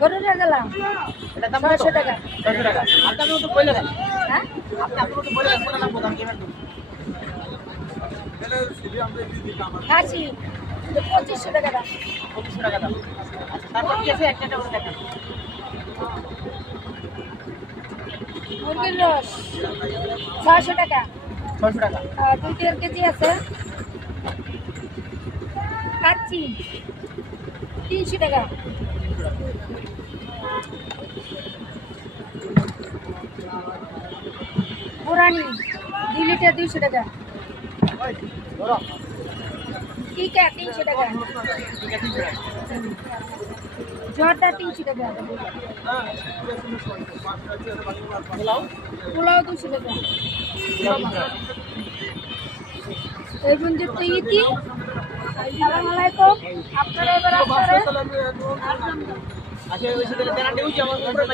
গরুটা গেলাম এটা দাম 600 টাকা। 600 টাকা। আপনি আপনার মতো বলে দেন। হ্যাঁ আপনি আপনার মতো বলে দেন কোনটা নাম দাম কেমন? খাসি 2500 টাকা দাম। 2500 টাকা দাম। আচ্ছা তারপর কি আছে একটা করে দেখান। মুরগির রস 600 টাকা। 600 টাকা। 2 কেজি আছে। কাচ্চি 300 টাকা। পুরানি 2 লিটার 200 টাকা। ধরো। টিকা 300 টাকা। ঠিক আছে 300 টাকা। জর্দা 300 টাকা। পোলাও পোলাও 200 টাকা। পোলাও 300 টাকা। এই পর্যন্ত ইতি। আসসালামু আলাইকুম। আপনারা এবার আসলে আচ্ছা ওই সাথে দেনা দেউছি আমার উপরে